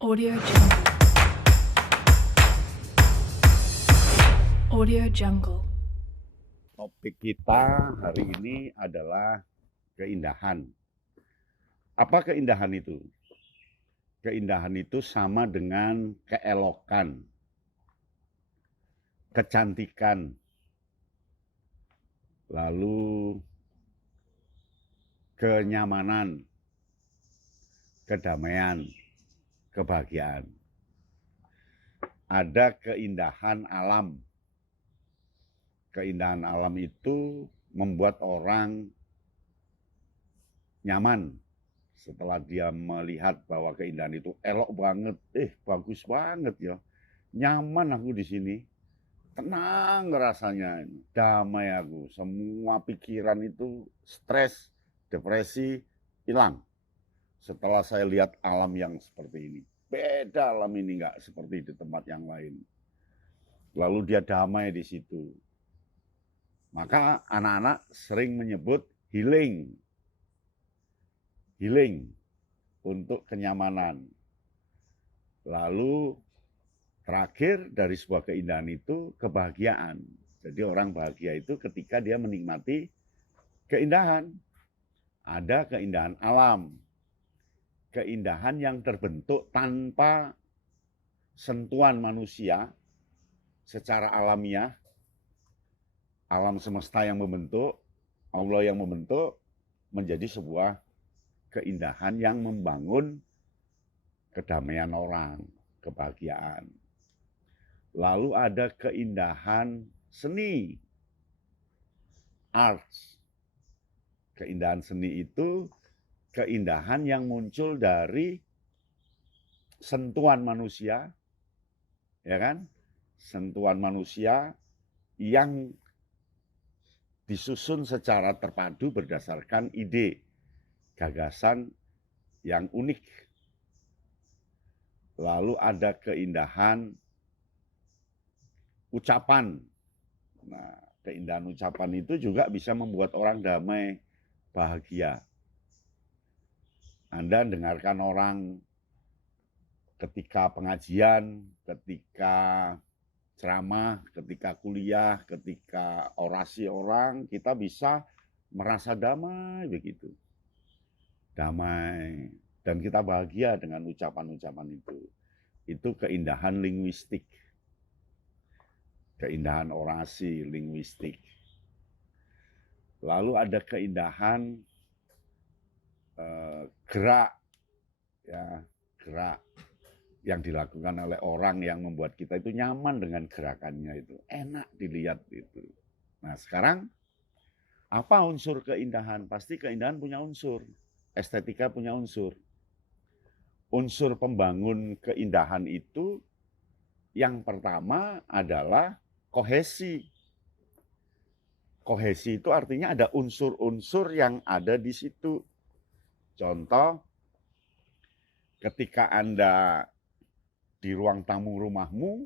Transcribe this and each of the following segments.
Audio Jungle. Audio Jungle. Topik kita hari ini adalah keindahan. Apa keindahan itu? Keindahan itu sama dengan keelokan, kecantikan, lalu kenyamanan, kedamaian, kebahagiaan. Ada keindahan alam. Keindahan alam itu membuat orang nyaman setelah dia melihat bahwa keindahan itu elok banget, bagus banget ya, nyaman aku di sini, tenang rasanya, damai aku, semua pikiran itu, stres, depresi hilang setelah saya lihat alam yang seperti ini. Beda alam ini, nggak seperti di tempat yang lain. Lalu dia damai di situ. Maka anak-anak sering menyebut healing untuk kenyamanan. Lalu terakhir dari sebuah keindahan itu kebahagiaan. Jadi orang bahagia itu ketika dia menikmati keindahan. Ada keindahan alam, keindahan yang terbentuk tanpa sentuhan manusia secara alamiah. Alam semesta yang membentuk, Allah yang membentuk, menjadi sebuah keindahan yang membangun kedamaian orang, kebahagiaan. Lalu ada keindahan seni, arts. Keindahan seni itu keindahan yang muncul dari sentuhan manusia, ya kan? Sentuhan manusia yang disusun secara terpadu berdasarkan ide, gagasan yang unik. Lalu ada keindahan ucapan. Nah, keindahan ucapan itu juga bisa membuat orang damai, bahagia. Anda dengarkan orang ketika pengajian, ketika ceramah, ketika kuliah, ketika orasi orang, kita bisa merasa damai begitu. Damai. Dan kita bahagia dengan ucapan-ucapan itu. Itu keindahan linguistik. Keindahan orasi linguistik. Lalu ada keindahan gerak, ya, gerak yang dilakukan oleh orang yang membuat kita itu nyaman dengan gerakannya itu, enak dilihat itu. Nah sekarang apa unsur keindahan? Pasti keindahan punya unsur, estetika punya unsur. Unsur pembangun keindahan itu yang pertama adalah kohesi. Kohesi itu artinya ada unsur-unsur yang ada di situ. Contoh, ketika Anda di ruang tamu rumahmu,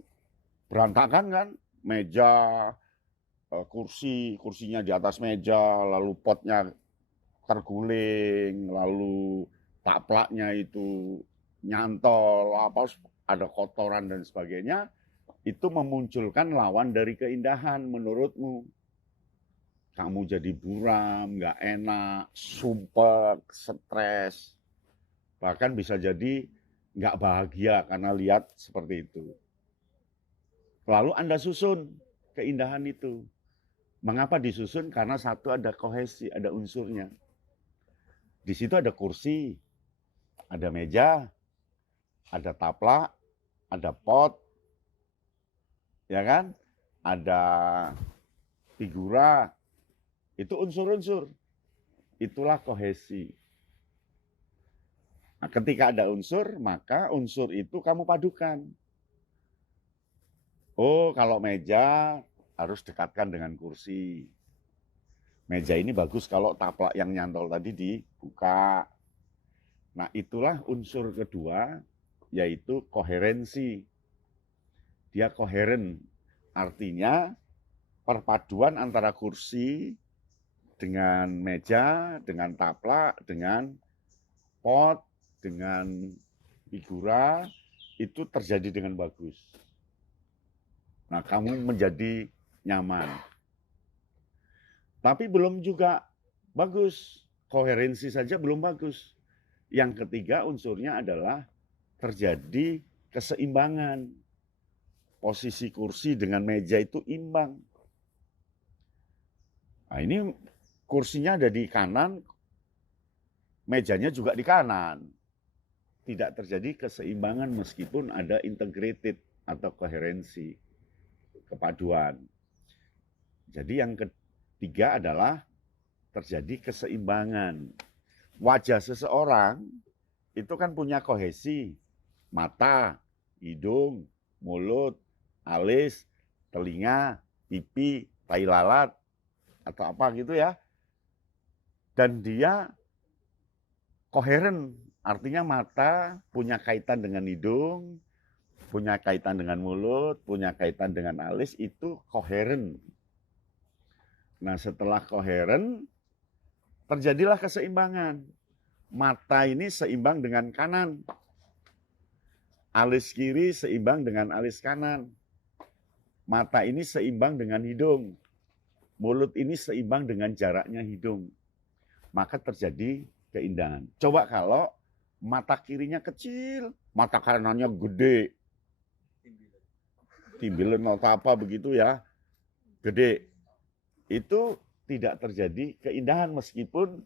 berantakan kan, meja, kursinya di atas meja, lalu potnya terguling, lalu taplaknya itu nyantol, ada kotoran dan sebagainya, itu memunculkan lawan dari keindahan menurutmu. Kamu jadi buram, nggak enak, sumpek, stres, bahkan bisa jadi nggak bahagia karena lihat seperti itu. Lalu Anda susun keindahan itu. Mengapa disusun? Karena satu ada kohesi, ada unsurnya. Di situ ada kursi, ada meja, ada taplak, ada pot, ya kan? Ada figura. Itu unsur-unsur. Itulah kohesi. Nah, ketika ada unsur, maka unsur itu kamu padukan. Oh, kalau meja harus dekatkan dengan kursi. Meja ini bagus kalau taplak yang nyantol tadi dibuka. Nah, itulah unsur kedua, yaitu koherensi. Dia koheren, artinya perpaduan antara kursi dengan meja, dengan taplak, dengan pot, dengan figura, itu terjadi dengan bagus. Nah, kamu menjadi nyaman. Tapi belum juga bagus. Koherensi saja belum bagus. Yang ketiga unsurnya adalah terjadi keseimbangan. Posisi kursi dengan meja itu imbang. Nah, ini kursinya ada di kanan, mejanya juga di kanan. Tidak terjadi keseimbangan meskipun ada integrated atau koherensi, kepaduan. Jadi yang ketiga adalah terjadi keseimbangan. Wajah seseorang itu kan punya kohesi, mata, hidung, mulut, alis, telinga, pipi, tai lalat, atau apa gitu ya. Dan dia koheren, artinya mata punya kaitan dengan hidung, punya kaitan dengan mulut, punya kaitan dengan alis, itu koheren. Nah, setelah koheren, terjadilah keseimbangan. Mata ini seimbang dengan kanan. Alis kiri seimbang dengan alis kanan. Mata ini seimbang dengan hidung. Mulut ini seimbang dengan jaraknya hidung. Maka terjadi keindahan. Coba kalau mata kirinya kecil, mata kanannya gede. Timbilan atau apa begitu ya, gede. Itu tidak terjadi keindahan meskipun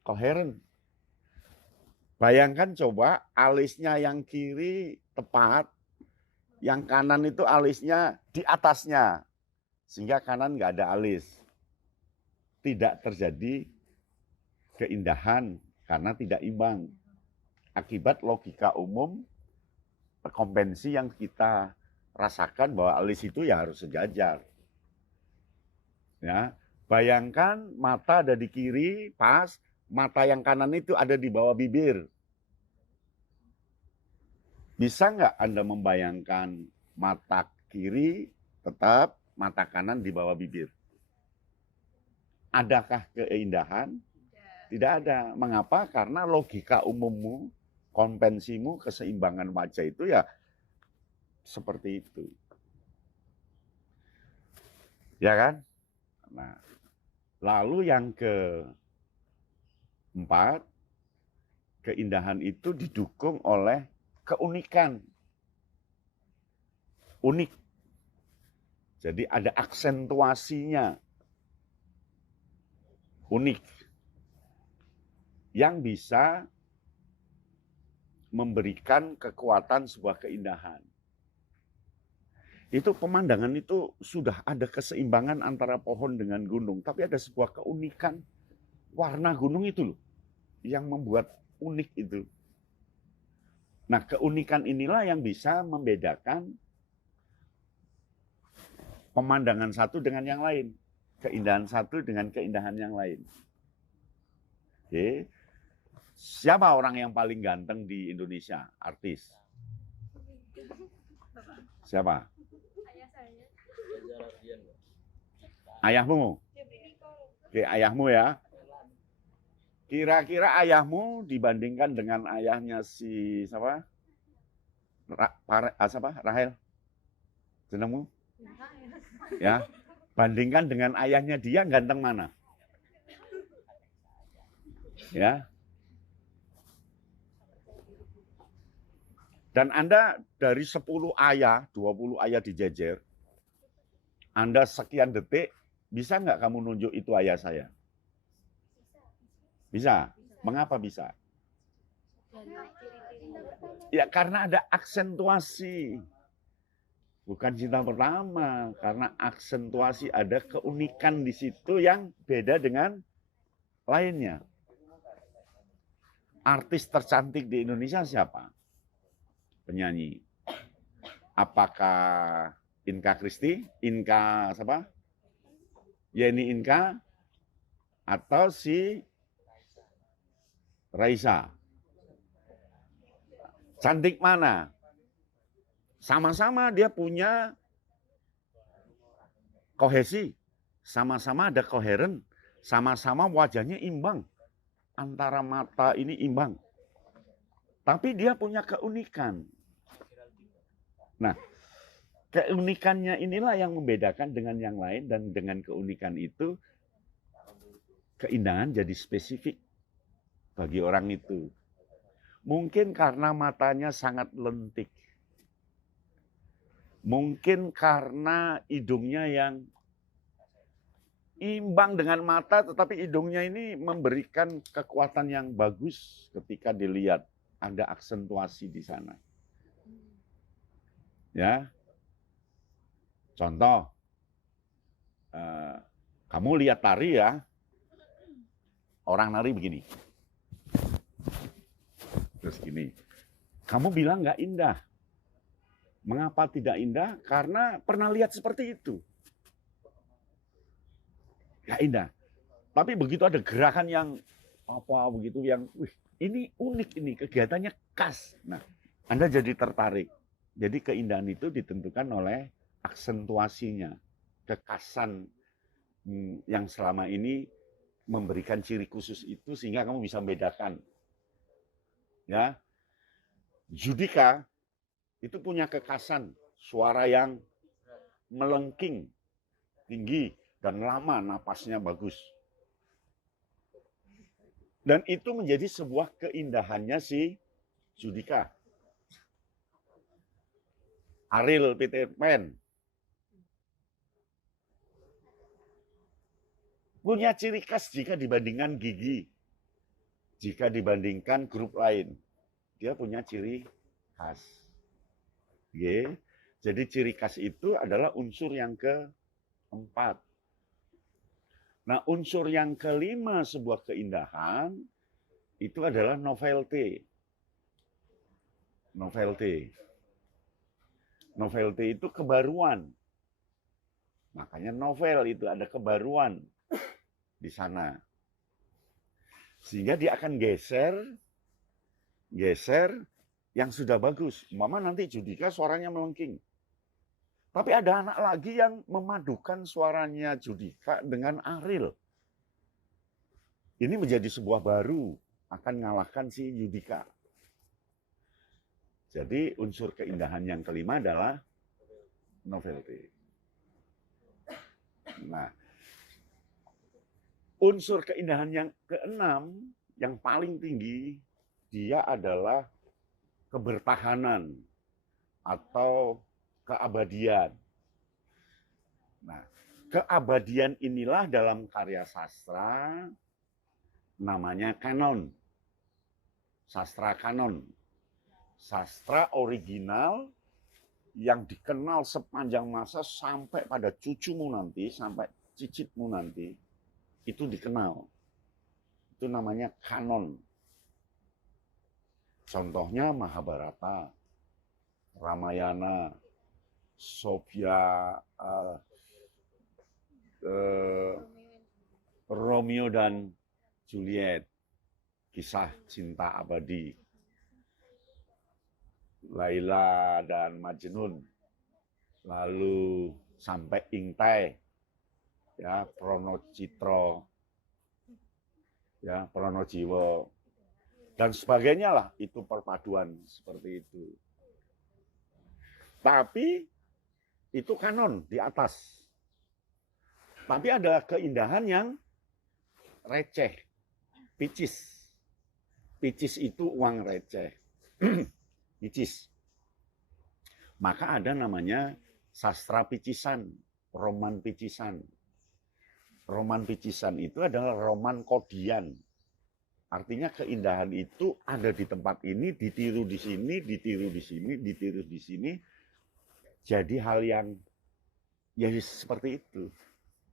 koheren. Bayangkan coba alisnya yang kiri tepat, yang kanan itu alisnya di atasnya. Sehingga kanan nggak ada alis. Tidak terjadi keindahan karena tidak imbang. Akibat logika umum, konvensi yang kita rasakan bahwa alis itu ya harus sejajar. Ya, bayangkan mata ada di kiri, pas, mata yang kanan itu ada di bawah bibir. Bisa nggak Anda membayangkan mata kiri tetap, mata kanan di bawah bibir? Adakah keindahan? Tidak ada. Mengapa? Karena logika umummu, konvensimu, keseimbangan wajah itu ya seperti itu. Ya kan? Nah, lalu yang keempat, keindahan itu didukung oleh keunikan. Unik. Jadi ada aksentuasinya. Unik. Yang bisa memberikan kekuatan sebuah keindahan. Itu pemandangan itu sudah ada keseimbangan antara pohon dengan gunung. Tapi ada sebuah keunikan warna gunung itu loh. Yang membuat unik itu. Nah, keunikan inilah yang bisa membedakan pemandangan satu dengan yang lain. Keindahan satu dengan keindahan yang lain. Oke. Siapa orang yang paling ganteng di Indonesia? Artis. Siapa? Ayahmu? Oke, ayahmu ya. Kira-kira ayahmu dibandingkan dengan ayahnya si siapa? Rahel? Jenengmu? Ya. Bandingkan dengan ayahnya dia ganteng mana? Ya. Dan Anda dari 10 ayah, 20 ayah dijejer, Anda sekian detik, bisa nggak kamu nunjuk itu ayah saya? Bisa. Mengapa bisa? Ya karena ada aksentuasi. Bukan cinta pertama, karena aksentuasi, ada keunikan di situ yang beda dengan lainnya. Artis tercantik di Indonesia siapa? Penyanyi. Apakah Inka Kristi? Inka siapa? Yeni Inka? Atau si Raisa? Cantik mana? Sama-sama dia punya kohesi. Sama-sama ada koheren. Sama-sama wajahnya imbang. Antara mata ini imbang. Tapi dia punya keunikan. Nah, keunikannya inilah yang membedakan dengan yang lain, dan dengan keunikan itu keindahan jadi spesifik bagi orang itu. Mungkin karena matanya sangat lentik. Mungkin karena hidungnya yang imbang dengan mata, tetapi hidungnya ini memberikan kekuatan yang bagus ketika dilihat. Ada aksentuasi di sana. Ya, contoh, kamu lihat tari ya, orang nari begini, terus gini. Kamu bilang nggak indah. Mengapa tidak indah? Karena pernah lihat seperti itu. Nggak indah. Tapi begitu ada gerakan yang apa begitu, yang ini unik, ini kegiatannya khas. Nah, Anda jadi tertarik. Jadi keindahan itu ditentukan oleh aksentuasinya, kekhasan yang selama ini memberikan ciri khusus itu sehingga kamu bisa membedakan. Ya, Judika itu punya kekhasan suara yang melengking, tinggi dan lama, napasnya bagus. Dan itu menjadi sebuah keindahannya si Judika. Ariel Peter Pan punya ciri khas jika dibandingkan Gigi. Jika dibandingkan grup lain, dia punya ciri khas. Jadi ciri khas itu adalah unsur yang keempat. Nah, unsur yang kelima sebuah keindahan itu adalah novelty. Novelty. Novelty itu kebaruan. Makanya novel itu ada kebaruan di sana. Sehingga dia akan geser yang sudah bagus. Mama nanti Judika suaranya melengking. Tapi ada anak lagi yang memadukan suaranya Judika dengan Ariel. Ini menjadi sebuah baru, akan mengalahkan si Judika. Jadi unsur keindahan yang kelima adalah novelty. Nah, unsur keindahan yang keenam, yang paling tinggi, dia adalah kebertahanan atau keabadian. Nah, keabadian inilah dalam karya sastra namanya kanon. Sastra kanon. Sastra original yang dikenal sepanjang masa sampai pada cucumu nanti, sampai cicitmu nanti, itu dikenal. Itu namanya kanon. Contohnya Mahabharata, Ramayana, Sophia, Romeo dan Juliet, kisah cinta abadi, Laila dan Majnun, lalu sampai Ingtai, ya, Pronocitro, ya, Pronojiwo, dan sebagainya lah, itu perpaduan seperti itu. Tapi itu kanon di atas. Tapi ada keindahan yang receh, picis. Picis itu uang receh. Picis. Maka ada namanya sastra picisan, roman picisan. Roman picisan itu adalah roman kodian. Artinya keindahan itu ada di tempat ini, ditiru di sini, ditiru di sini, ditiru di sini. Jadi hal yang ya seperti itu.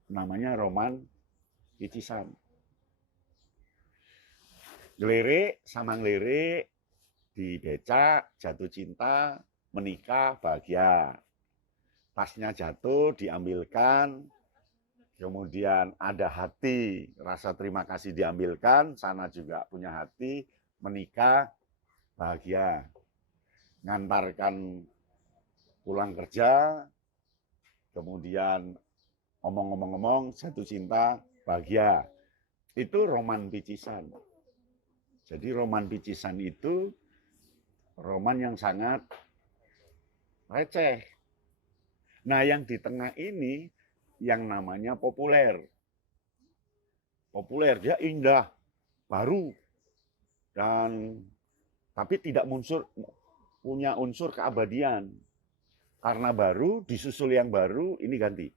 Namanya roman picisan. Ngelirik sama ngelirik, di becak, jatuh cinta, menikah, bahagia. Tasnya jatuh, diambilkan, kemudian ada hati, rasa terima kasih diambilkan, sana juga punya hati, menikah, bahagia. Ngantarkan pulang kerja, kemudian omong-omong-omong, jatuh cinta, bahagia. Itu roman picisan. Jadi roman picisan itu roman yang sangat receh. Nah, yang di tengah ini yang namanya populer. Populer, dia indah, baru, dan tapi tidak punya unsur keabadian. Karena baru, disusul yang baru, ini ganti.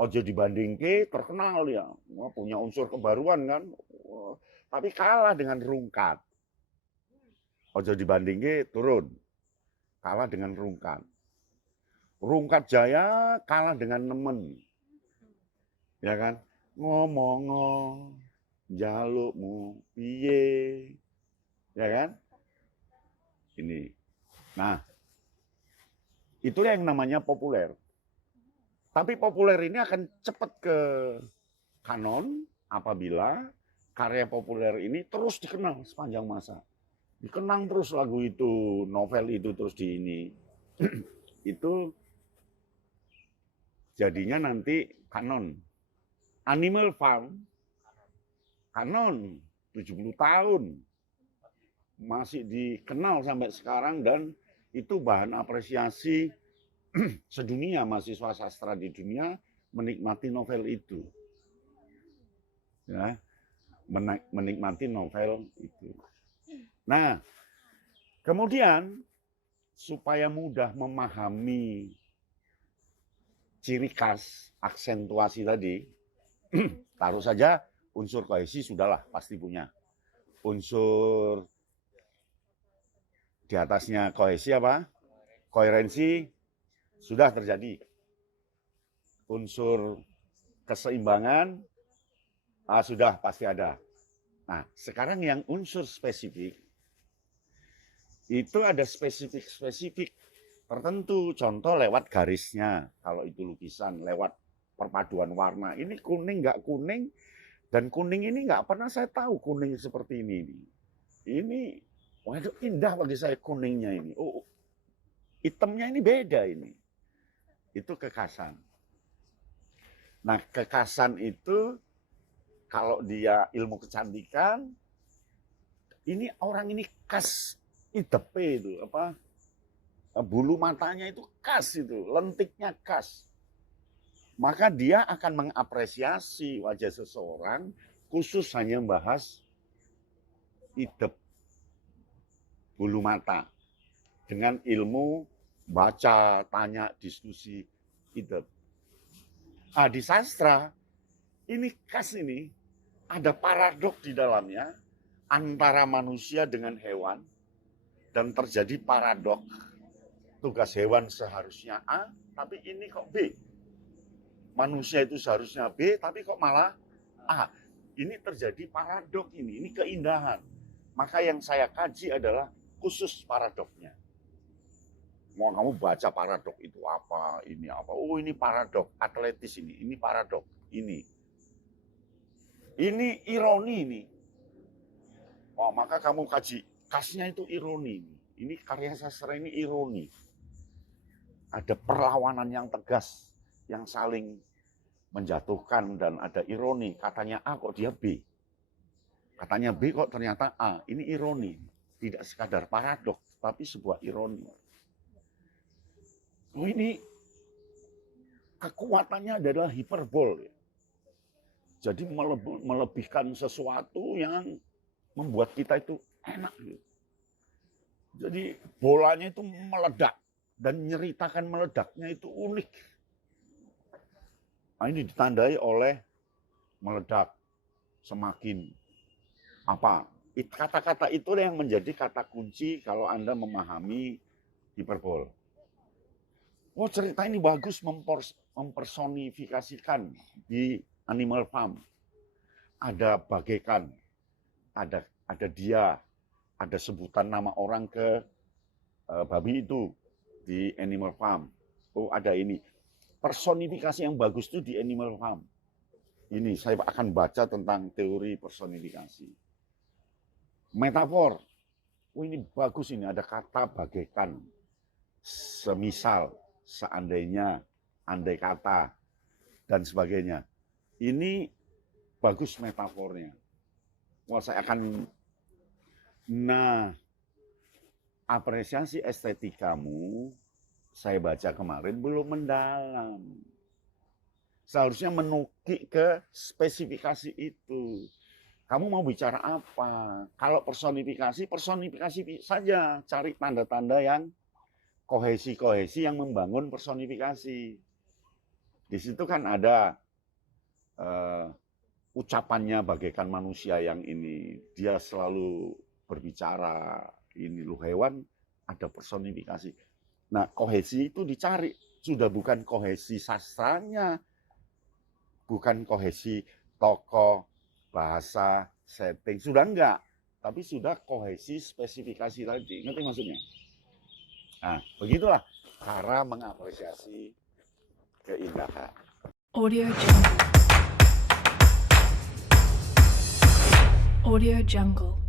Ojo dibandingke terkenal ya, punya unsur kebaruan kan, tapi kalah dengan rungkat. Ojo dibandingke turun, kalah dengan rungkat. Rungkat Jaya kalah dengan nemen, ya kan? Ngomong jalukmu piye, ya kan? Ini. Nah, itu yang namanya populer. Tapi populer ini akan cepat ke kanon apabila karya populer ini terus dikenal sepanjang masa. Dikenang terus lagu itu, novel itu terus di ini. Itu jadinya nanti kanon. Animal Farm, kanon, 70 tahun. Masih dikenal sampai sekarang dan itu bahan apresiasi sedunia, mahasiswa sastra di dunia menikmati novel itu. Ya, menikmati novel itu. Nah, kemudian supaya mudah memahami ciri khas aksentuasi tadi, taruh saja unsur kohesi sudahlah pasti punya. Unsur di atasnya kohesi apa? Koherensi sudah terjadi. Unsur keseimbangan sudah pasti ada. Nah, sekarang yang unsur spesifik itu ada spesifik tertentu. Contoh lewat garisnya, kalau itu lukisan, lewat perpaduan warna. Ini kuning nggak kuning, dan kuning ini nggak pernah saya tahu kuning seperti ini. Ini waduh, indah bagi saya kuningnya ini. Oh, hitamnya ini beda ini. Itu kekhasan. Nah, kekhasan itu kalau dia ilmu kecantikan, ini orang ini khas ITP itu apa? Bulu matanya itu khas itu, lentiknya khas. Maka dia akan mengapresiasi wajah seseorang khusus hanya membahas idep bulu mata dengan ilmu baca, tanya, diskusi idep. Di sastra ini khas ini ada paradok di dalamnya antara manusia dengan hewan dan terjadi paradok. Tugas hewan seharusnya A, tapi ini kok B. Manusia itu seharusnya B, tapi kok malah A. Ini terjadi paradok ini keindahan. Maka yang saya kaji adalah khusus paradoknya. Mau kamu baca paradok itu apa, ini apa. Oh, ini paradok, atletis ini paradok, ini. Ini ironi ini. Oh, maka kamu kaji, khasnya itu ironi. Ini karya sastra ini ironi. Ada perlawanan yang tegas, yang saling menjatuhkan dan ada ironi. Katanya A kok dia B. Katanya B kok ternyata A. Ini ironi. Tidak sekadar paradok, tapi sebuah ironi. Oh, ini kekuatannya adalah hiperbol. Jadi melebihkan sesuatu yang membuat kita itu enak. Jadi bolanya itu meledak. Dan nyeritakan meledaknya itu unik. Nah, ini ditandai oleh meledak, semakin apa. Kata-kata itu yang menjadi kata kunci kalau Anda memahami hiperbol. Oh, cerita ini bagus mempersonifikasikan di Animal Farm. Ada bagaikan, ada dia, ada sebutan nama orang ke babi itu di Animal Farm. Oh, ada ini. Personifikasi yang bagus itu di Animal Farm. Ini saya akan baca tentang teori personifikasi. Metafor. Oh, ini bagus ini, ada kata bagaikan. Semisal, seandainya, andai kata, dan sebagainya. Ini bagus metafornya. Wah, saya akan apresiasi estetikamu saya baca kemarin belum mendalam. Seharusnya menukik ke spesifikasi itu. Kamu mau bicara apa? Kalau personifikasi saja. Cari tanda-tanda yang kohesi-kohesi yang membangun personifikasi. Di situ kan ada ucapannya bagaikan manusia yang ini. Dia selalu berbicara, ini lu hewan, ada personifikasi. Nah, kohesi itu dicari. Sudah bukan kohesi sastranya, bukan kohesi tokoh, bahasa, setting. Sudah enggak. Tapi sudah kohesi spesifikasi tadi. Ngerti maksudnya? Nah, begitulah cara mengapresiasi keindahan. Audio Jungle. Audio Jungle.